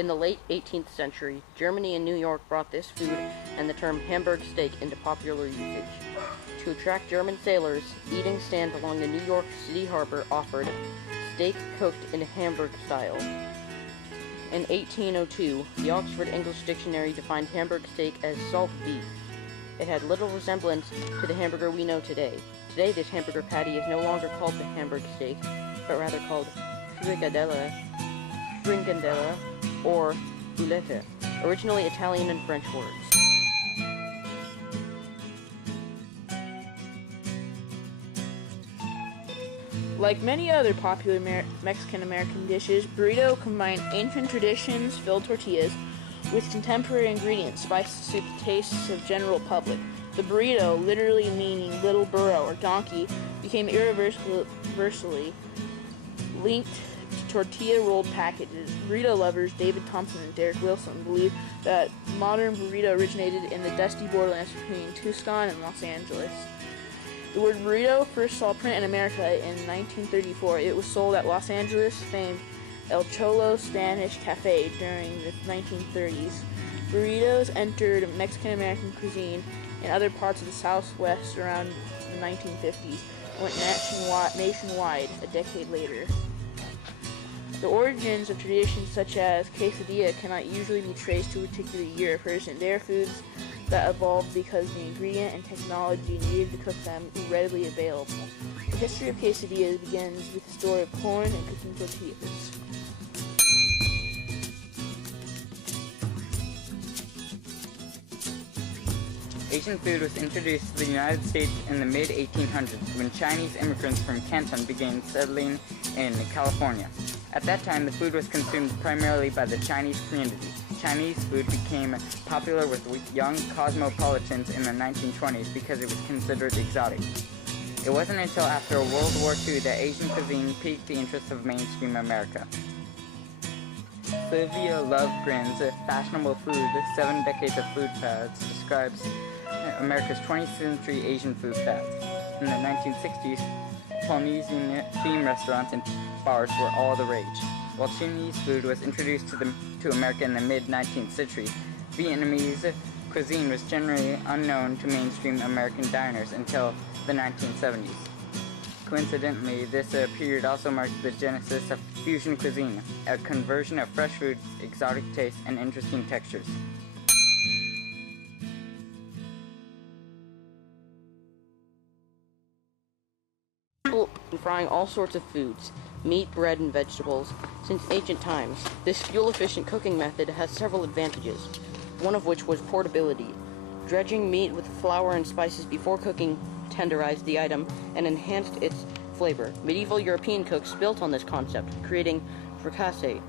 In the late 18th century, Germany and New York brought this food and the term Hamburg steak into popular usage. To attract German sailors, eating stands along the New York City harbor offered steak cooked in Hamburg style. In 1802, the Oxford English Dictionary defined Hamburg steak as salt beef. It had little resemblance to the hamburger we know today. Today, this hamburger patty is no longer called the Hamburg steak, but rather called fricadella, or boulette, originally Italian and French words. Like many other popular Mexican-American dishes, burrito combined ancient traditions, filled tortillas, with contemporary ingredients, spices to suit the tastes of general public. The burrito, literally meaning little burro or donkey, became irreversibly linked to tortilla-rolled packages. Burrito lovers David Thompson and Derek Wilson believe that modern burrito originated in the dusty borderlands between Tucson and Los Angeles. The word burrito first saw print in America in 1934. It was sold at Los Angeles famed El Cholo Spanish Cafe during the 1930s. Burritos entered Mexican-American cuisine in other parts of the Southwest around the 1950s and went nationwide a decade later. The origins of traditions such as quesadilla cannot usually be traced to a particular year or person. They are foods that evolved because the ingredient and technology needed to cook them were readily available. The history of quesadillas begins with the story of corn and cooking tortillas. Asian food was introduced to the United States in the mid-1800s when Chinese immigrants from Canton began settling in California. At that time, the food was consumed primarily by the Chinese community. Chinese food became popular with young cosmopolitans in the 1920s because it was considered exotic. It wasn't until after World War II that Asian cuisine piqued the interest of mainstream America. Sylvia Lovegren's Fashionable Food, 7 Decades of Food Fads, describes America's 20th century Asian food fads. In the 1960s, Polynesian theme restaurants and bars were all the rage. While Chinese food was introduced to America in the mid-19th century, Vietnamese cuisine was generally unknown to mainstream American diners until the 1970s. Coincidentally, this period also marked the genesis of fusion cuisine, a conversion of fresh foods, exotic tastes, and interesting textures. And frying all sorts of foods, meat, bread, and vegetables, since ancient times. This fuel-efficient cooking method has several advantages, one of which was portability. Dredging meat with flour and spices before cooking tenderized the item and enhanced its flavor. Medieval European cooks built on this concept, creating fricassee.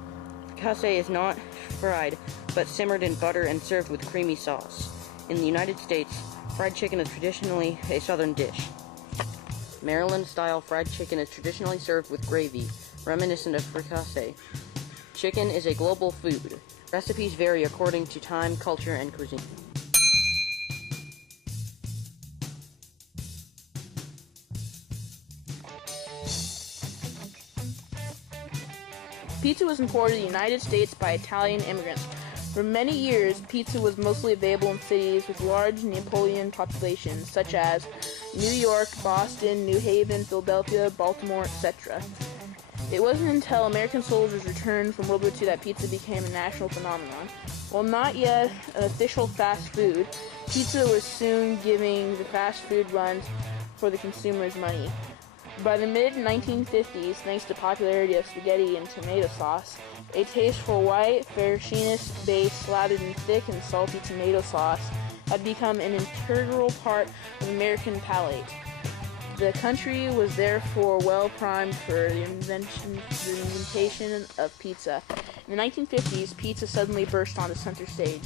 Fricassee is not fried, but simmered in butter and served with creamy sauce. In the United States, fried chicken is traditionally a southern dish. Maryland-style fried chicken is traditionally served with gravy, reminiscent of fricassee. Chicken is a global food. Recipes vary according to time, culture, and cuisine. Pizza was imported to the United States by Italian immigrants. For many years, pizza was mostly available in cities with large Neapolitan populations, such as New York, Boston, New Haven, Philadelphia, Baltimore, etc. It wasn't until American soldiers returned from World War II that pizza became a national phenomenon. While not yet an official fast food, pizza was soon giving the fast food runs for the consumer's money. By the mid-1950s, thanks to the popularity of spaghetti and tomato sauce, a taste for white, farinaceous base slathered in thick and salty tomato sauce had become an integral part of the American palate. The country was therefore well primed for the invention of pizza. In the 1950s, pizza suddenly burst onto center stage.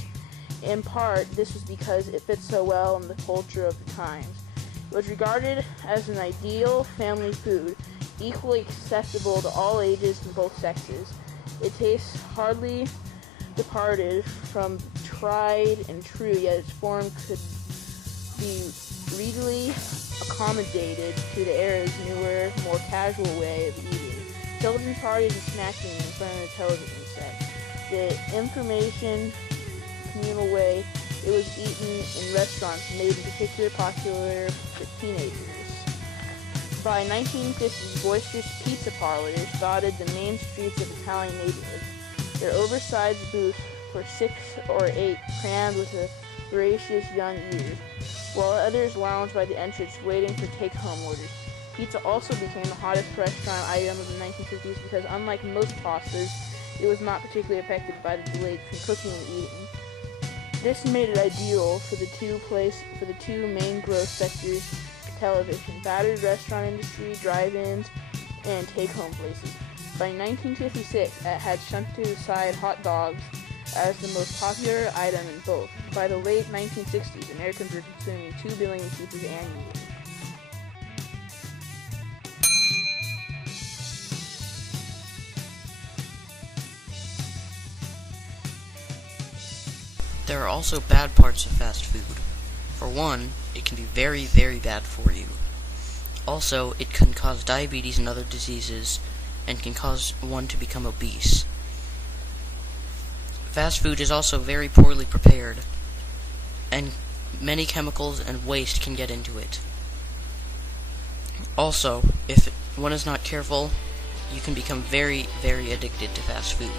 In part, this was because it fit so well in the culture of the times. It was regarded as an ideal family food, equally acceptable to all ages and both sexes. Its taste hardly departed from tried and true, yet its form could be readily accommodated to the era's newer, more casual way of eating. Television parties and snacking in front of the television set. the information communal way it was eaten in restaurants made in particular popular for teenagers. By 1950, boisterous pizza parlors dotted the main streets of Italian neighborhoods, their oversized booths for 6 or 8 crammed with a voracious young ears, while others lounged by the entrance waiting for take-home orders. Pizza also became the hottest restaurant item of the 1950s because, unlike most pastas, it was not particularly affected by the delay between cooking and eating. This made it ideal for the two main growth sectors of television: battered restaurant industry, drive-ins, and take-home places. By 1956, it had shunted aside hot dogs as the most popular item in both. By the late 1960s, Americans were consuming 2 billion pizzas annually. There are also bad parts of fast food. For one, it can be very, very bad for you. Also, it can cause diabetes and other diseases, and can cause one to become obese. Fast food is also very poorly prepared, and many chemicals and waste can get into it. Also, if one is not careful, you can become very, very addicted to fast food.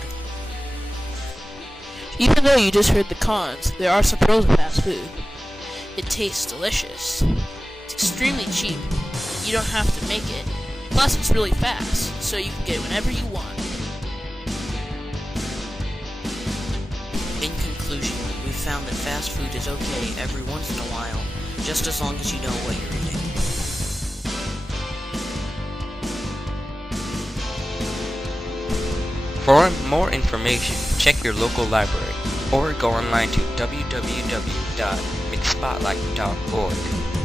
Even though you just heard the cons, there are some pros of fast food. It tastes delicious. It's extremely cheap. You don't have to make it. Plus, it's really fast, so you can get it whenever you want. In conclusion, we've found that fast food is okay every once in a while, just as long as you know what you're eating. For more information, check your local library or go online to www.mixspotlight.org.